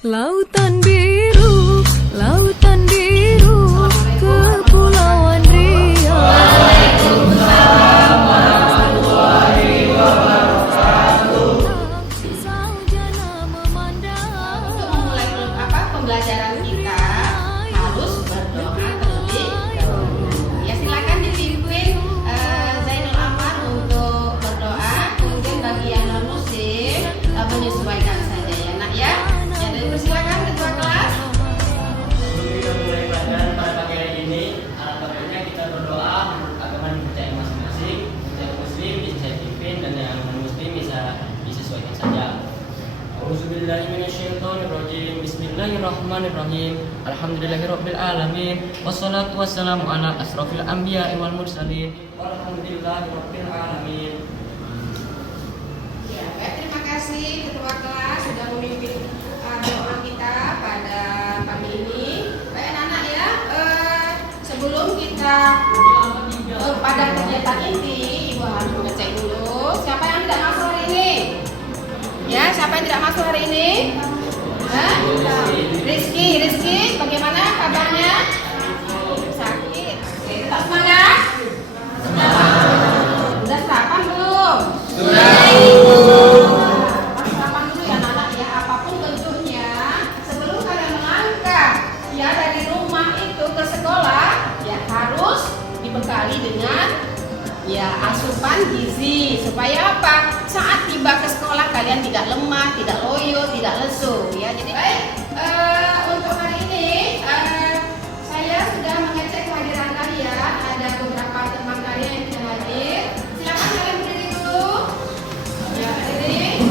Lautan biru, Kepulauan Riau. Waalaikumsalam warahmatullahi wabarakatuh. Saujana memandang. Untuk memulai pembelajaran kita harus berdoa terlebih dahulu. Ya, silakan dipimpin Zainul Amar untuk berdoa. Mungkin bagi yang non muslim menyesuaikan saja ya nak ya. Jadi silakan ketua kelas. Sebelum kita mulai pelajaran pada pagi hari ini, alhamdulillah kita berdoa menurut agama yang dipercaya masing-masing. Yang muslim bisa dipimpin dan yang non muslim bisa disesuaikan saja. Auzubillahiminasyaitonirrajim. Bismillahirrahmanirrahim. Alhamdulillahirabbil alamin. Wassalatu wassalamu ala asrofil anbiya'i wal mursalin. Walhamdulillahirabbil alamin. Ya, baik, terima kasih ketua kelas sudah memimpin doa kita pada pagi ini. Baik anak-anak ya, sebelum kita pada kegiatan ini, Ibu harus mengecek dulu siapa yang tidak masuk hari ini. Ya, siapa yang tidak masuk hari ini? Hah? Rizky, bagaimana kabarnya? Sakit. Oke, tetap semangat. Sudah sarapan belum? Sarapan dulu ya anak ya, apapun bentuknya. Sebelum kalian melangkah ya dari rumah itu ke sekolah, ya harus dibekali dengan ya asupan gizi supaya apa? Saat tiba ke sekolah kalian tidak lemah, tidak loyo, tidak lesu ya. Jadi baik, untuk hari ini saya sudah mengecek kehadiran kalian. Ada beberapa teman kalian yang tidak hadir. Silakan kalian berdiri dulu. Ya, berdiri.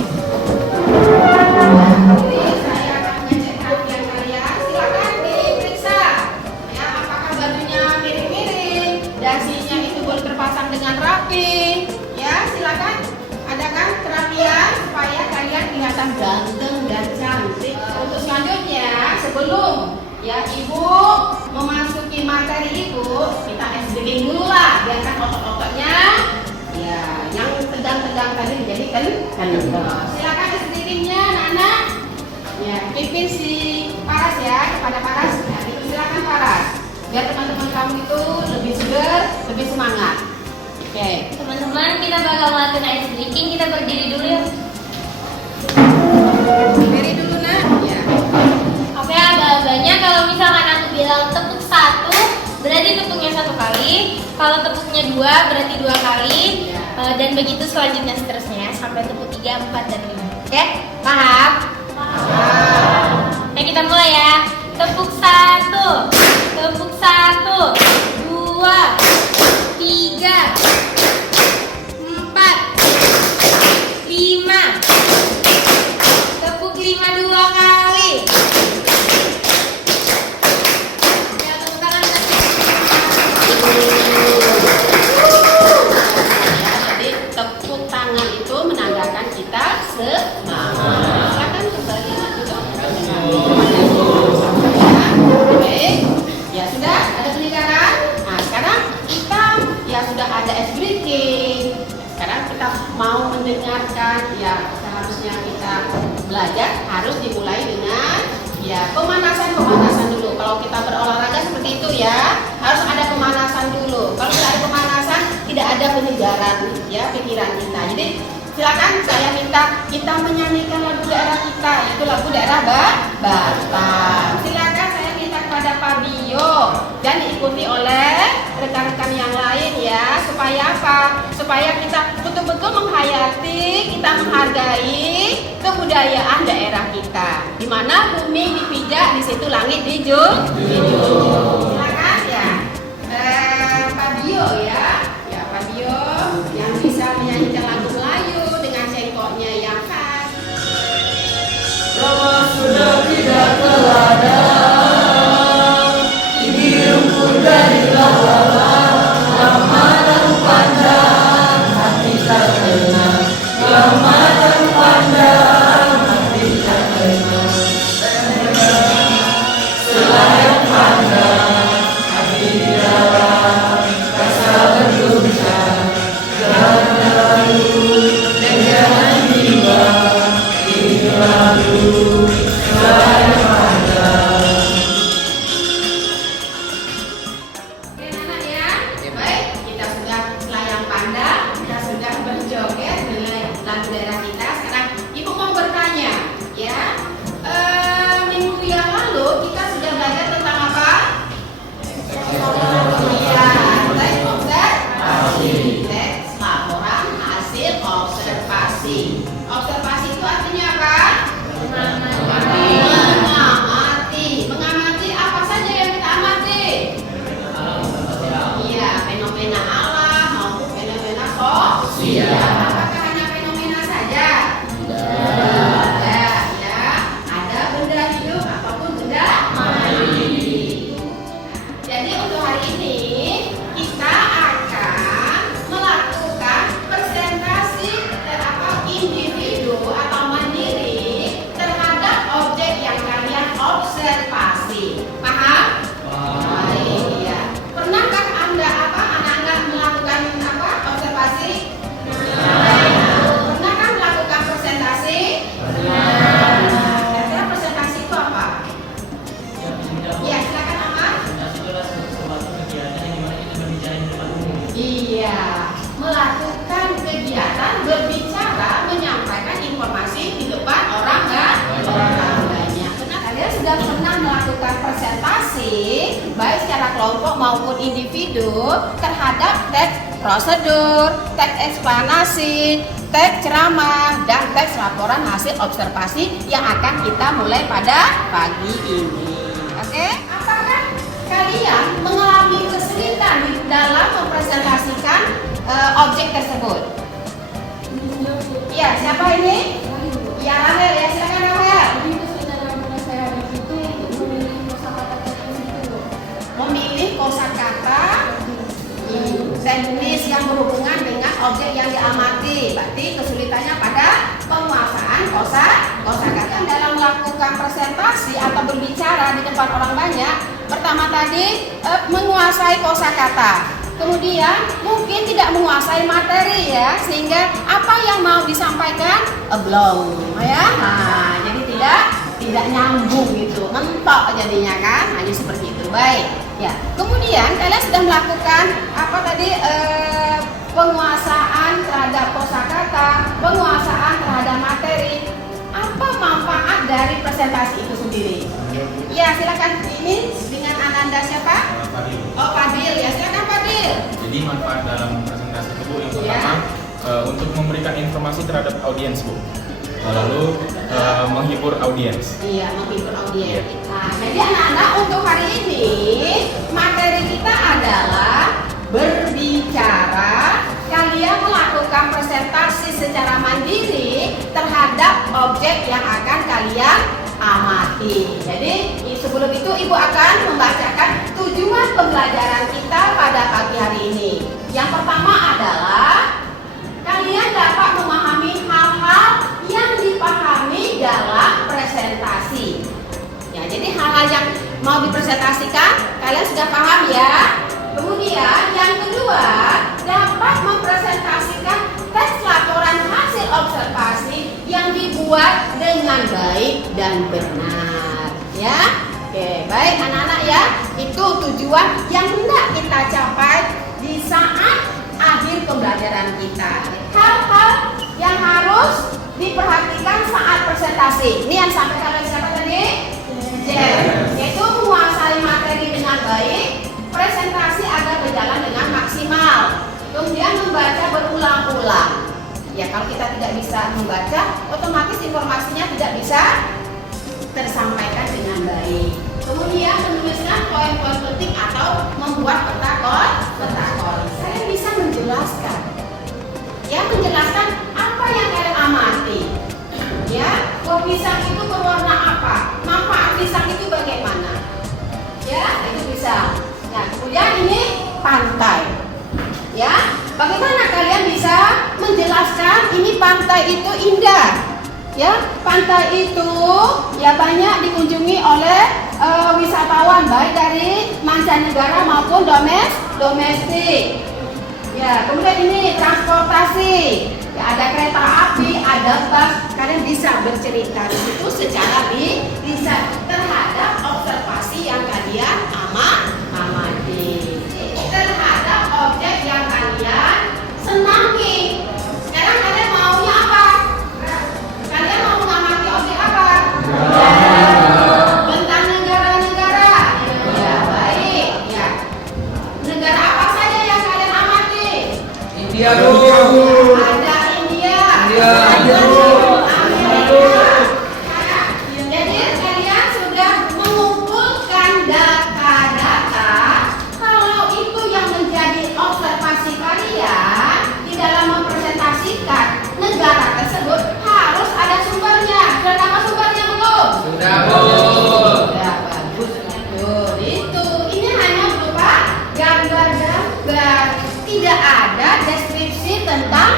Saya akan mengecek kehadiran kalian. Silakan diperiksa. Ya, apakah bajunya miring-miring, dasinya itu boleh terpasang dengan rapi. Ya, silakan adakan kerapian supaya kalian kelihatan ganteng dan cantik. Untuk selanjutnya, sebelum ya Ibu memasuki materi itu, kita SDG dulu lah, biarkan otot-ototnya ya yang tegang-tegang tadi dijadikan silakan SDG-nya anak-anak. Ya, pimpin si Paras ya, kepada Paras. Ya, itu silakan Paras. Biar teman-teman kamu itu lebih segar, lebih semangat. Oke. Teman-teman, kita bakal ngelakuin ice breaking. Kita berdiri dulu ya. Berdiri dulu nak. Ya. Oke, abah-abahnya kalau misalkan aku bilang tepuk 1, berarti tepuknya 1 kali. Kalau tepuknya 2, berarti 2 kali. Dan begitu selanjutnya seterusnya sampai tepuk 3, 4, dan 5. Oke, paham? Paham. Oke, kita mulai ya. Tepuk 1, tepuk 1, 2, 3, 4, 5. Tepuk 5 2 kali. Ya, tepuk tangan. Jadi tepuk tangan itu menandakan kita semangat. Silakan kembali duduk. Oke, ya sudah ada peningkatan. Nah sekarang kita ya sudah ada ice breaking. Sekarang kita mau mendengarkan ya seharusnya kita belajar harus dimulai dengan ya pemanasan dulu. Kalau kita berolahraga seperti itu ya harus ada pemanasan dulu. Kalau tidak ada pemanasan tidak ada penyegaran ya pikiran kita. Jadi silakan saya minta kita menyanyikan lagu daerah kita, itu lagu daerah Batam. Silakan saya minta kepada Pak Bio dan diikuti oleh rekan-rekan yang lain ya, supaya apa? Supaya kita betul-betul menghayati, kita menghargai kebudayaan daerah kita. Di mana bumi dipijak, di situ langit dijunjung. Silakan ya, Pak Bio ya. Ya Pak Bio yang bisa menyanyikan lagu Melayu dengan cengkoknya yang khas. Lama sudah tidak teladan, ini rumput dari lama dan pandang, hati tak tenang. Lama dan pandang, hati tak tenang. Selayang pandang. masing-masing, baik secara kelompok maupun individu, terhadap teks prosedur, teks eksplanasi, teks ceramah, dan teks laporan hasil observasi yang akan kita mulai pada pagi ini. Oke? Apakah kalian mengalami kesulitan di dalam mempresentasikan objek tersebut? Ya, siapa ini? Ya, Rahel ya, silakan Rahel. Memilih kosakata teknis yang berhubungan dengan objek yang diamati. Berarti kesulitannya pada penguasaan kosakata dalam melakukan presentasi atau berbicara di depan orang banyak. Pertama tadi menguasai kosakata. Kemudian mungkin tidak menguasai materi ya, sehingga apa yang mau disampaikan belum ya. Nah, jadi tidak nyambung gitu, mentok jadinya kan, hanya seperti itu. Baik ya. Kemudian kalian sudah melakukan apa tadi, penguasaan terhadap kosakata, penguasaan terhadap materi. Apa manfaat dari presentasi itu sendiri? Ya, silakan. Ini dengan Ananda siapa? Fadil. Oh, Fadil ya, silakan Fadil. Jadi manfaat dalam presentasi itu Bu, yang pertama untuk memberikan informasi terhadap audiens Bu. Lalu menghibur audiens. Iya, menghibur audiens. Nah, jadi anak-anak untuk hari ini materi kita adalah berbicara. Kalian melakukan presentasi secara mandiri terhadap objek yang akan kalian amati. Jadi sebelum itu Ibu akan membacakan tujuan pembelajaran kita pada pagi hari ini. Yang pertama adalah kalian dapat memahami hal-hal yang dipahami dalam presentasi. Ya, jadi hal-hal yang mau dipresentasikan kalian sudah paham ya. Kemudian yang kedua, dapat mempresentasikan teks laporan hasil observasi yang dibuat dengan baik dan benar ya. Oke, baik anak-anak ya. Itu tujuan yang hendak kita capai di saat akhir pembelajaran kita. Hal-hal yang harus diperhatikan saat presentasi. Ini yang sampaikan oleh siapa tadi? Jen. Yaitu menguasai materi dengan baik, presentasi agar berjalan dengan maksimal. Kemudian membaca berulang-ulang. Ya, kalau kita tidak bisa membaca, otomatis informasinya tidak bisa tersampaikan dengan baik. Kemudian menuliskan poin-poin penting atau membuat peta kol. Saya bisa menjelaskan. Ya, menjelaskan apa yang kalian amati. Ya, buah pisang itu berwarna apa? Manfaat pisang itu bagaimana? Ya, itu bisa. Nah, kemudian ini pantai. Ya, bagaimana kalian bisa menjelaskan ini pantai itu indah? Ya, pantai itu ya banyak dikunjungi oleh wisatawan baik dari mancanegara maupun domestik. Ya, kemudian ini transportasi. Ya, ada kereta api, ada bus. Kalian bisa bercerita di situ secara bisa terhadap observasi yang kalian amati. Terhadap objek yang kalian senangi. Sekarang kalian maunya apa? Kalian mau mengamati objek apa? Tentang negara-negara. Ya, baik. Ya. Negara apa saja yang kalian amati? India Bu. Ada India. Ada Bu. Jadi kalian sudah mengumpulkan data-data. Kalau itu yang menjadi observasi kalian di dalam mempresentasikan negara tersebut, harus ada sumbernya. Sudah dapat sumbernya belum? Sudah Bu. Ya, bagus. Tuh, itu. Ini hanya berupa gambar-gambar. Tidak ada deskripsi tentang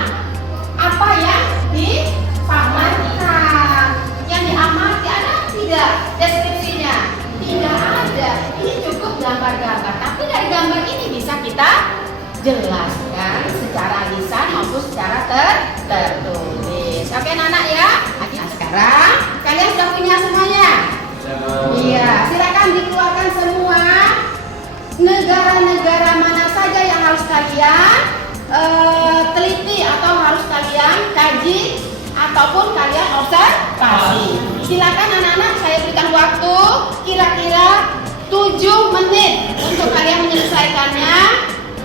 apa yang dipaparkan. Yang diamati ada tidak deskripsinya? Tidak ada. Ini cukup gambar-gambar. Tapi dari gambar ini bisa kita jelaskan secara lisan maupun secara tertulis. Oke anak-anak ya. Nah, sekarang kalian sudah punya semuanya? Iya, silakan dikeluarkan semua negara-negara mana saja yang harus kalian teliti atau harus kalian kaji ataupun kalian observasi. Silakan anak-anak, saya berikan waktu kira-kira 7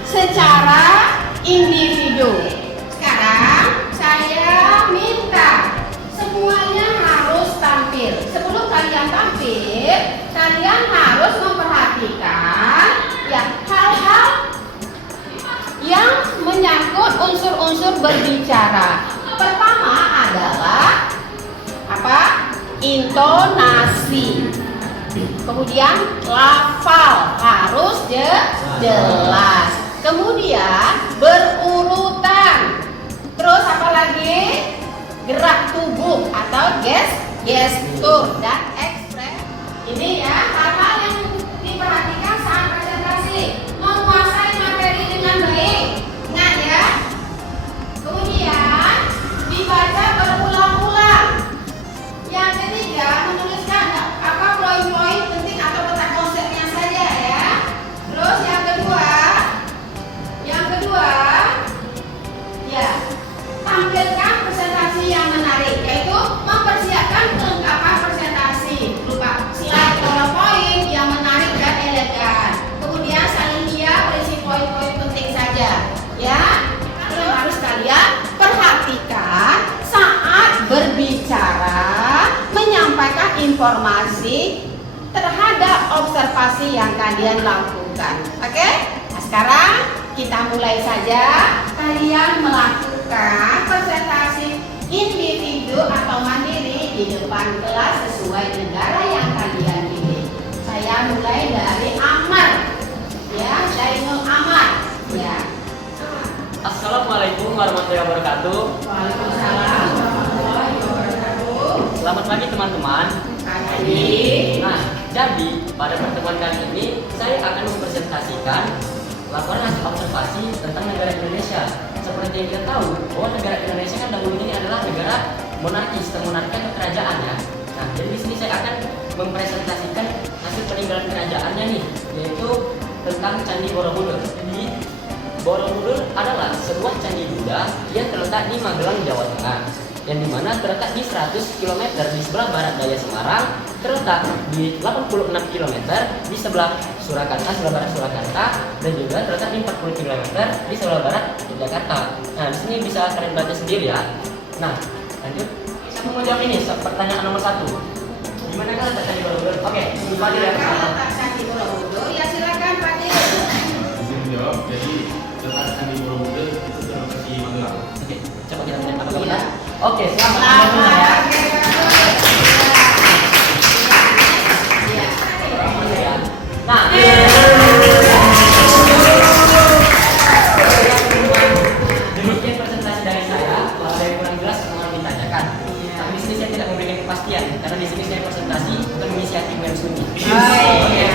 secara individu. Sekarang saya minta semuanya harus tampil. Sebelum kalian tampil, kalian harus memperhatikan ya hal-hal yang menyangkut unsur-unsur berbicara. Pertama adalah apa? Intonasi. Kemudian lafal harus jelas. Kemudian berurutan. Terus apa lagi? Gerak tubuh atau gestur dan ekspres. Ini ya hal-hal yang diperhatikan saat presentasi. Menguasai materi dengan baik. Ingat ya. Kemudian dibaca berulang-ulang. Yang ketiga, menuliskan apa poin-poin penting atau letak konsepnya saja ya. Terus yang kedua, ya tampilkan presentasi yang menarik, yaitu mempersiapkan kelengkapan presentasi berupa slide PowerPoint yang menarik dan elegan. Kemudian salin berisi poin-poin penting saja, ya. Itu yang harus kalian perhatikan saat berbicara, menyampaikan informasi terhadap observasi yang kalian lakukan. Oke? Nah, sekarang kita mulai saja. Kalian melakukan presentasi individu atau mandiri di depan kelas sesuai negara yang kalian pilih. Saya mulai dari Amar, ya, Zainul Amar, ya. Assalamualaikum warahmatullahi wabarakatuh. Waalaikumsalam warahmatullahi wabarakatuh. Selamat pagi teman-teman. Pagi. Nah, jadi pada pertemuan kali ini saya akan mempresentasikan laporan hasil observasi tentang negara Indonesia. Seperti yang kita tahu, bahwa negara Indonesia kan dahulu ini adalah negara monarki, sistem monarki atau kerajaan ya. Nah, jadi di sini saya akan mempresentasikan hasil peninggalan kerajaannya nih, yaitu tentang Candi Borobudur. Jadi Borobudur adalah sebuah candi Buddha yang terletak di Magelang, Jawa Tengah, yang dimana terletak di 100 km di sebelah barat daya Semarang, terletak di 86 km di sebelah Surakarta, sebelah barat Surakarta, dan juga terletak di 40 km di sebelah barat Jakarta. Nah, di sini bisa kalian baca sendiri ya. Nah, lanjut. Siapa mau jawab ini? Pertanyaan nomor 1. Di mana kan letak Candi Borobudur? Oke, Fadil ya. Kalau letak Candi Borobudur, ya silakan Fadil. Izin menjawab. Jadi letak Candi Borobudur itu terletak di Magelang. Oke, coba kita tanya apakah Iya. benar? Oke, selamat. Selamat. Ya. Nah, demikian presentasi dari saya. Kalau ada yang kurang jelas, mohon ditanyakan. Tapi di sini saya tidak memberikan kepastian karena di sini saya presentasi untuk menginisiatif yang sunyi. Oke.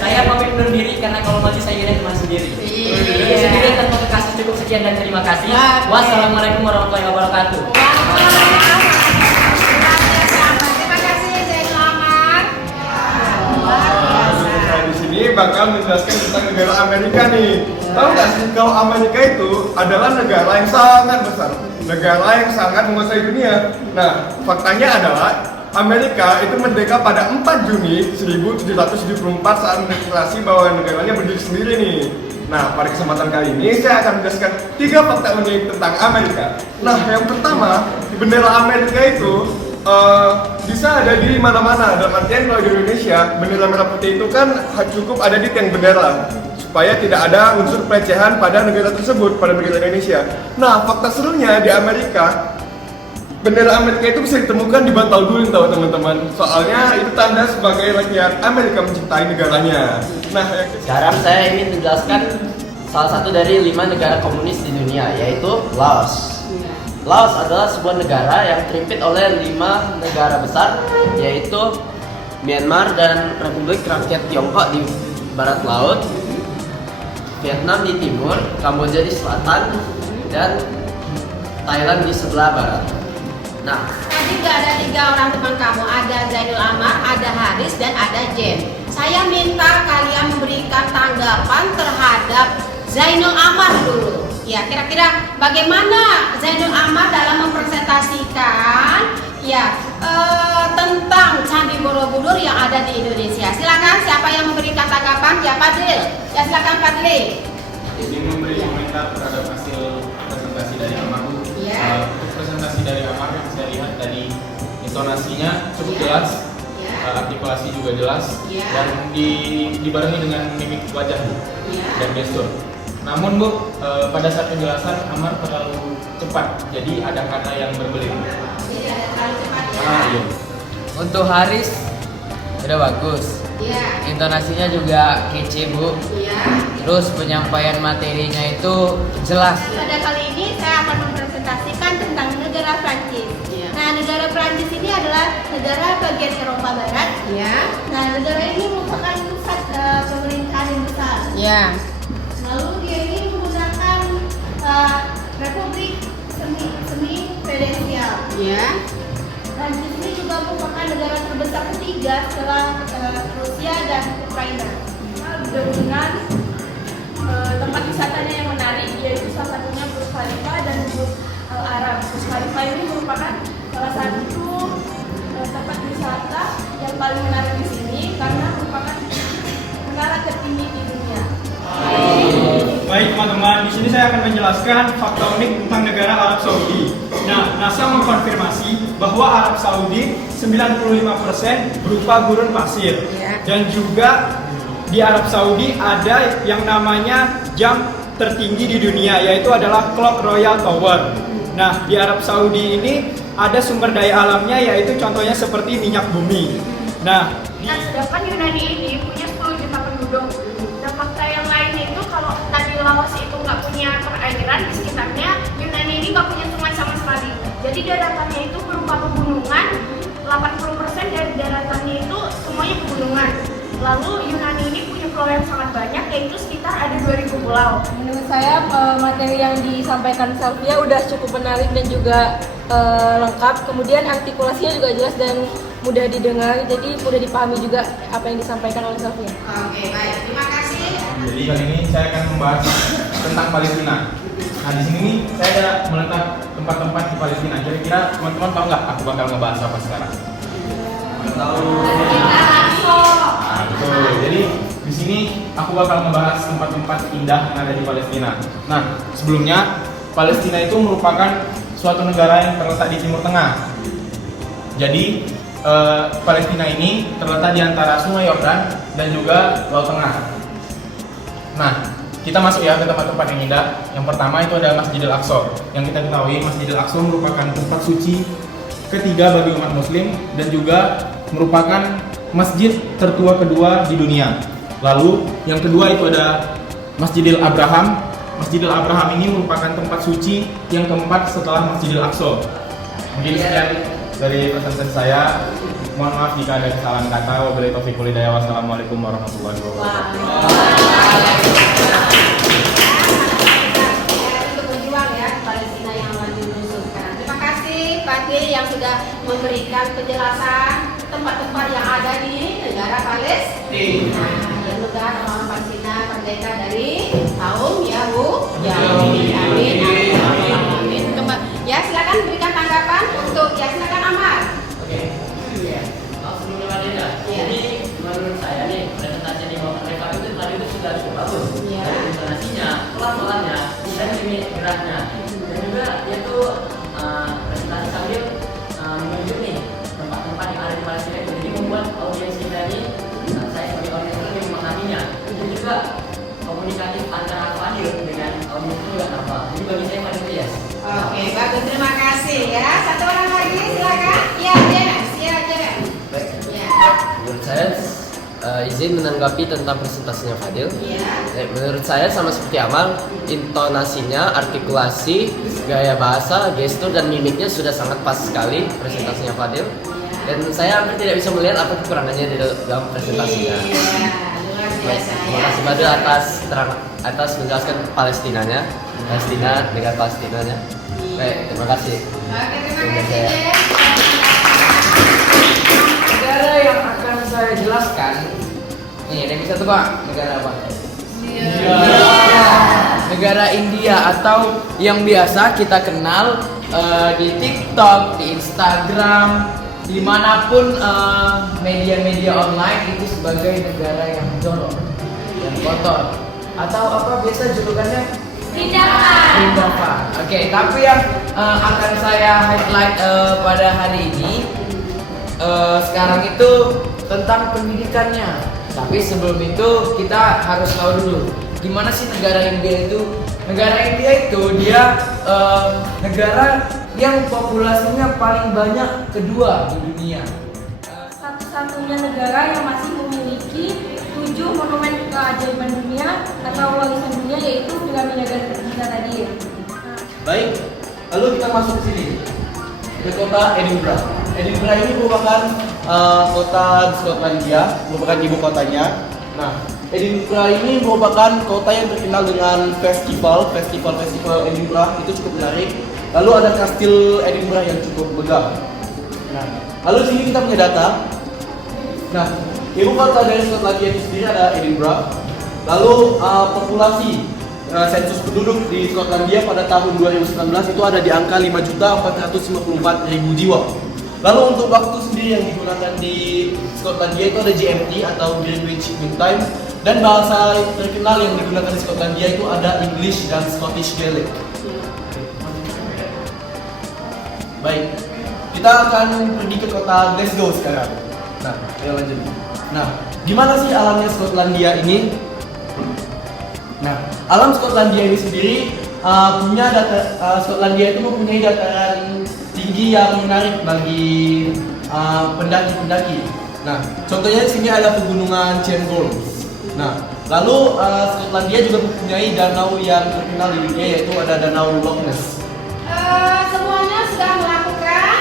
Saya pamit undur diri karena kalau maju saya kira teman sendiri. Diri sendiri tanpa kekasih cukup sekian dan terima kasih. Wassalamualaikum warahmatullahi wabarakatuh. Terima kasih Zainul Amar. Saya di sini bakal menjelaskan tentang negara Amerika nih. Tahu nggak sih kalau Amerika itu adalah negara yang sangat besar, negara yang sangat menguasai dunia. Nah, faktanya adalah Amerika itu merdeka pada 4 Juni 1774 saat mendeklarasi bahwa negaranya berdiri sendiri nih. Nah, pada kesempatan kali ini saya akan menjelaskan 3 fakta unik tentang Amerika. Nah, yang pertama, bendera Amerika itu bisa ada di mana-mana. Dalam artian kalau di Indonesia, bendera merah putih itu kan cukup ada di tiang bendera supaya tidak ada unsur pelecehan pada negara tersebut, pada negara Indonesia. Nah, fakta serunya di Amerika, bendera Amerika itu bisa ditemukan di bantal guling, tahu teman-teman. Soalnya itu tanda sebagai rakyat Amerika mencintai negaranya. Nah, Sekarang saya ingin menjelaskan salah satu dari 5 negara komunis di dunia, yaitu Laos. Laos adalah sebuah negara yang terhimpit oleh 5 negara besar, yaitu Myanmar dan Republik Rakyat Tiongkok di barat laut, Vietnam di timur, Kamboja di selatan, dan Thailand di sebelah barat. Nah, Tadi nggak ada 3 orang teman kamu, ada Zainul Amar, ada Haris, dan ada Jen. Saya minta kalian memberikan tanggapan terhadap Zainul Amar dulu. Ya, kira-kira bagaimana Zainul Amar dalam mempresentasikan ya tentang Candi Borobudur yang ada di Indonesia. Silakan, siapa yang memberikan tanggapan? Ya, Fadil. Ya, silakan Fadil. ini tadi intonasinya cukup jelas, artikulasi juga jelas, dan dibarengi dengan mimik wajah Bu, dan gestur. Namun Bu, pada saat penjelasan Amar terlalu cepat, jadi ada kata yang berbelit. Jadi ada terlalu cepat ya. Iya. Untuk Haris udah bagus. Iya. Intonasinya juga kece Bu. Iya. Terus penyampaian materinya itu jelas. Pada kali ini saya akan mempresentasikan tentang negara Prancis. Iya. Nah, negara Prancis ini adalah negara bagian Eropa Barat. Iya. Nah, negara ini merupakan pusat pemerintahan yang besar. Iya. Lalu dia ini menggunakan republik semi presidensial. Iya. Prancis ini juga merupakan negara terbesar ketiga setelah Rusia dan Ukraina. Dengan tempat wisatanya yang menarik, yaitu salah satunya Burj Khalifa dan Burj Al Arab. Burj Khalifa ini merupakan salah satu tempat wisata yang paling menarik di sini karena merupakan menara tertinggi di dunia. Baik teman-teman, di sini saya akan menjelaskan fakta unik tentang negara Arab Saudi. Nah, NASA mengkonfirmasi bahwa Arab Saudi 95% berupa gurun pasir. Dan juga di Arab Saudi ada yang namanya jam tertinggi di dunia, yaitu adalah Clock Royal Tower. Nah, di Arab Saudi ini ada sumber daya alamnya, yaitu contohnya seperti minyak bumi. Nah, Sedangkan Yunani ini punya 10 juta penduduk. Dan fakta yang lain itu kalau tadi Laos itu nggak punya perairan di sekitarnya, Yunani ini nggak punya sungai sama sekali. Jadi daratannya itu berupa pegunungan, 80% dari daratannya itu semuanya pegunungan. Lalu Yunani ini punya pulau yang sangat banyak, yaitu sekitar ada 2000 pulau. Menurut saya materi yang disampaikan Salvia udah cukup menarik dan juga lengkap. Kemudian artikulasinya juga jelas dan mudah didengar, jadi mudah dipahami juga apa yang disampaikan oleh Salvia. Oke, baik. Terima kasih. Jadi kali ini saya akan membahas tentang Palestina. Nah di sini nih saya ada meletak tempat-tempat di Palestina. Kira-kira teman-teman tahu nggak aku bakal ngebahas apa sekarang? Tahu. Nah, betul. Jadi di sini aku bakal ngebahas tempat-tempat indah yang ada di Palestina. Nah sebelumnya Palestina itu merupakan suatu negara yang terletak di Timur Tengah. Jadi Palestina ini terletak di antara Sungai Yordan dan juga Laut Tengah. Nah, kita masuk ya ke tempat-tempat yang indah. Yang pertama itu ada Masjidil Aqsa. Yang kita ketahui Masjidil Aqsa merupakan tempat suci ketiga bagi umat muslim dan juga merupakan masjid tertua kedua di dunia. Lalu yang kedua itu ada Masjidil Abraham. Masjidil Abraham ini merupakan tempat suci yang keempat setelah Masjidil Aqsa. Mungkin sekian dari presentasi saya. Mohon maaf jika ada kesalahan kata. Wabillahi taufiq wal hidayah. Wassalamualaikum warahmatullahi wabarakatuh. Untuk berjuang ya Palestina yang lagi menyusun sekarang. Terima kasih Fatih yang sudah memberikan penjelasan tempat-tempat yang ada di negara Palestina. Dan negara orang Palestina merdeka dari kaum Yahudi. Amin. Amin. Ya silakan berikan tanggapan untuk ya silakan Amar. Oke. Langsung mulai ya. Jadi menurut saya nih presentasi di bawah mereka itu tadi itu sudah cukup bagus. Dari intonasinya, pelan-pelannya, dan mimik geraknya. Dan juga dia tuh presentasi sambil menunjuk nih tempat-tempat yang ada di Palestina itu. Jadi membuat audiens kita ini, saya sebagai audiens lebih memahaminya. Dan juga komunikatif antara Fadil dengan audiens itu juga nampak. Jadi bagi saya Fadil itu yes. Oke, bagus, terima kasih ya. Satu orang lagi silakan. Ya, James. Ya, James. Baik. Ya. Menurut saya izin menanggapi tentang presentasinya Fadil. Ya. Menurut saya sama seperti Amal, intonasinya, artikulasi, gaya bahasa, gestur dan mimiknya sudah sangat pas sekali presentasinya Fadil. Dan saya hampir tidak bisa melihat apa kekurangannya di dalam presentasinya. Iya, luar Baik, biasa terima ya. kasih Fadil atas menjelaskan Palestinanya, negara Palestinanya. Baik, terima kasih. Oke, terima Terima kasih, kasih. James. Negara yang akan saya jelaskan, nih ada yang bisa tebak negara apa? Negara India atau yang biasa kita kenal di TikTok, di Instagram, dimanapun media-media online itu sebagai negara yang jorok, yang kotor, atau apa biasa julukannya Tindakan. Oke, tapi yang akan saya highlight pada hari ini sekarang itu tentang pendidikannya. Tapi sebelum itu kita harus tahu dulu gimana sih negara India itu. Negara India itu dia negara yang populasinya paling banyak kedua di dunia. Satu-satunya negara yang masih memiliki 7 monumen keajaiban dunia atau warisan dunia, yaitu piramida Giza tadi ya. Baik, lalu kita masuk ke sini, ke kota Edinburgh. Edinburgh ini merupakan kota di Skotlandia, merupakan ibu kotanya. Nah, Edinburgh ini merupakan kota yang terkenal dengan festival Edinburgh itu cukup menarik. Lalu ada kastil Edinburgh yang cukup megah. Nah, lalu di sini kita punya data. Nah, ibu kota dari Skotlandia itu sendiri ada Edinburgh. Lalu populasi sensus penduduk di Skotlandia pada tahun 2019 itu ada di angka 5.454.000 jiwa. Lalu untuk waktu sendiri yang digunakan di Skotlandia itu ada GMT atau Greenwich Mean Time, dan bahasa terkenal yang digunakan di Skotlandia itu ada English dan Scottish Gaelic. Baik, kita akan pergi ke kota Glasgow sekarang. Nah, ayo lanjut. Nah, gimana sih alamnya Skotlandia ini? Nah, alam Skotlandia ini sendiri Skotlandia itu mempunyai dataran tinggi yang menarik bagi pendaki-pendaki. Nah, contohnya di sini ada pegunungan Cairngorms. Nah, lalu Skotlandia juga mempunyai danau yang terkenal di dunia, yaitu ada Danau Loch Ness. Semuanya sudah melakukan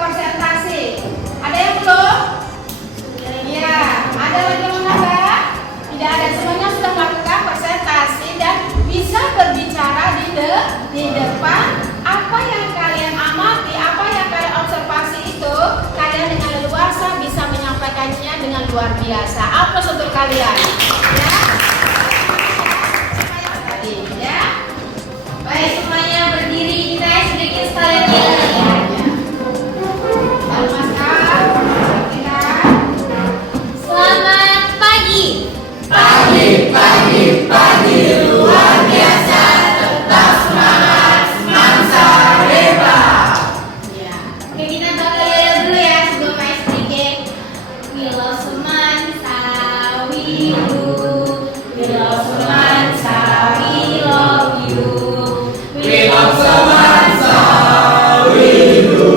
presentasi. Ada yang belum? Iya. Ada lagi yang menambah? Tidak ada. Semuanya sudah melakukan presentasi dan bisa berbicara di depan. Apa yang kalian amati, apa yang kalian observasi itu, kalian dengan leluasa bisa menyampaikannya dengan luar biasa. Aplaus untuk kalian. Ya. Tadi, ya. Baik, semuanya berdiri, kita sedikit sekalian jalan. Lalu Mas Al, kita. Selamat pagi. Pagi luar biasa, tetap semangat, mangsa hebat. Ya. Oke, kita bakal yel dulu ya sebelum main sedikit. Wilo semansa, we love you. We love semansa, we do.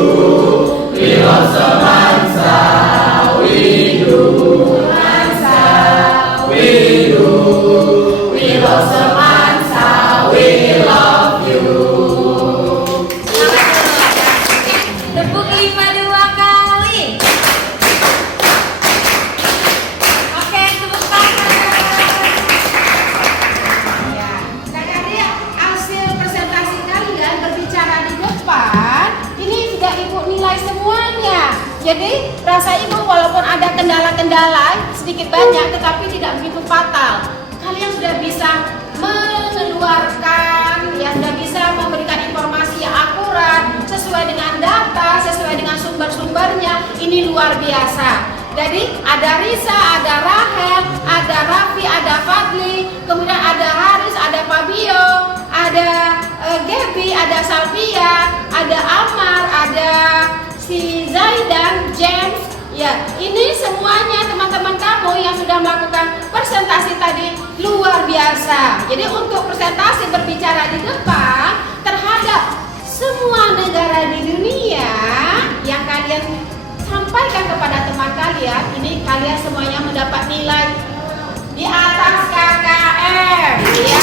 We love semansa, we do. Semansa, we do. We love semansa, we love you. Tepuk 5 2 kali. Oke, tepuk tangan. Ya. Nah, dari hasil presentasi kalian berbicara di depan, ini sudah Ibu nilai semuanya. Jadi rasa Ibu walaupun ada kendala-kendala sedikit banyak, tetapi tidak begitu fatal. Kalian sudah bisa mengeluarkan, ya sudah bisa memberikan informasi yang akurat, sesuai dengan data, sesuai dengan sumber-sumbernya. Ini luar biasa. Jadi ada Risa, ada Rahel, ada Raffi, ada Fadli, kemudian ada Haris, ada Fabio, ada Gaby, ada Salvia, ada Amar, ada si Zaidan, James. Ya, ini semuanya teman-teman kamu yang sudah melakukan presentasi tadi luar biasa. Jadi untuk presentasi berbicara di depan terhadap semua negara di dunia yang kalian sampaikan kepada teman kalian, ini kalian semuanya mendapat nilai di atas KKM, ya.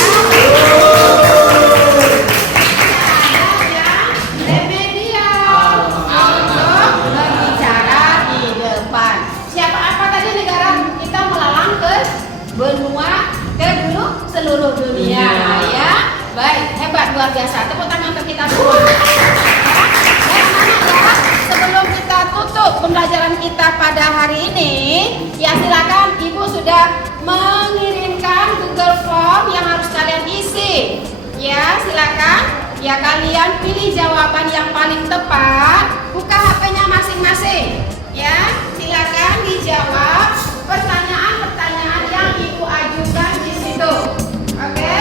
Ada yang remedial untuk berbicara di depan. Siapa apa tadi negara kita melalang ke benua ke seluruh dunia, ya. Baik, hebat, luar biasa. Tepuk tangan untuk kita semua. Sebelum kita tutup pembelajaran kita pada hari ini, ya silakan Ibu sudah mengirimkan Google Form yang harus kalian isi. Ya, silakan. Ya, kalian pilih jawaban yang paling tepat. Buka HP-nya masing-masing. Ya, silakan dijawab pertanyaan-pertanyaan yang Ibu ajukan di situ. Oke?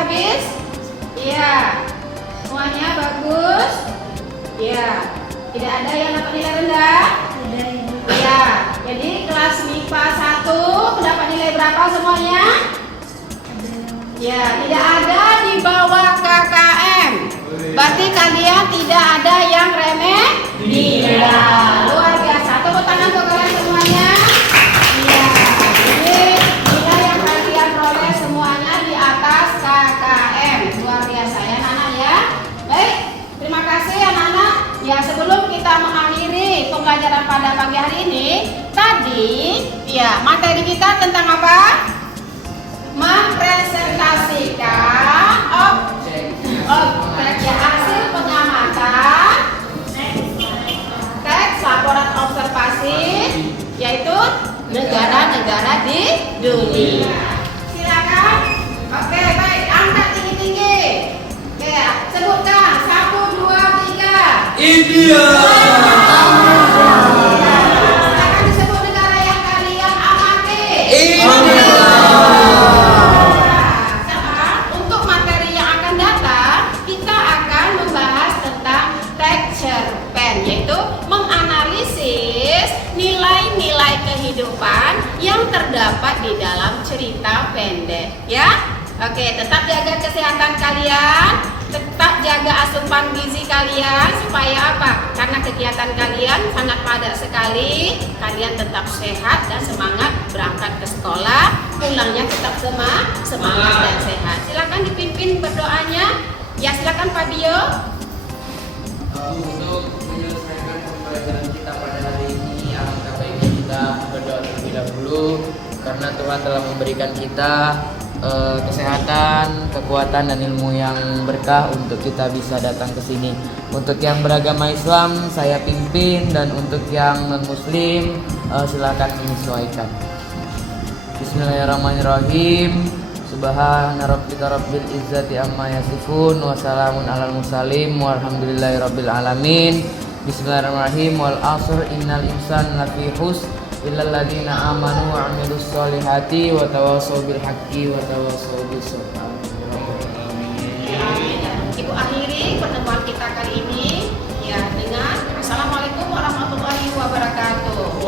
habis? Iya. Semuanya bagus? Iya. Tidak ada yang dapat nilai rendah? Iya. Jadi kelas MIPA 1 mendapat nilai berapa semuanya? Ya, tidak ada di bawah KKM. Berarti kalian tidak ada yang remeh? Iya. Luar biasa. Tepuk tangan untuk kalian semuanya. Iya. Ini nilai yang kalian peroleh semuanya di atas KKM. Luar biasa ya anak-anak ya. Baik, terima kasih anak-anak. Ya, sebelum kita mengakhiri pembelajaran pada pagi hari ini, tadi ya materi kita tentang apa? Mempresentasikan objek ya, hasil pengamatan, teks laporan observasi, yaitu negara-negara di dunia. Silakan. Oke, baik, angkat tinggi-tinggi. Oke, sebutkan 1, 2, 3. India. Silakan disebut negara yang kalian amati. India. Untuk materi yang akan datang, kita akan membahas tentang cerpen, yaitu menganalisis nilai-nilai kehidupan yang terdapat di dalam cerita pendek. Ya, oke, tetap jaga kesehatan kalian, tetap jaga asupan gizi kalian supaya apa? Karena kegiatan kalian sangat padat sekali, kalian tetap sehat dan semangat berangkat ke sekolah, pulangnya tetap semangat dan sehat. Silakan dipimpin berdoanya. Ya, silakan Pak Dio. Untuk menyelesaikan pembelajaran kita pada hari ini, alangkah baiknya kita berdoa terlebih dahulu karena Tuhan telah memberikan kita kesehatan, kekuatan dan ilmu yang berkah untuk kita bisa datang ke sini. Untuk yang beragama Islam saya pimpin dan untuk yang non Muslim silakan menyesuaikan. Bismillahirrahmanirrahim. Subhana rabbika rabbil izzati amma yasifun wa salamun alal mursalin walhamdulillahi rabbil alamin. Bismillahirrahmanirrahim. Wal asr innal insana lafi khusr illal ladzina amanu wa 'amilus solihati wa tawassaw bil haqqi wa tawassaw bis sabr. Ibu akhiri pertemuan kita kali ini ya dengan Assalamualaikum warahmatullahi wabarakatuh.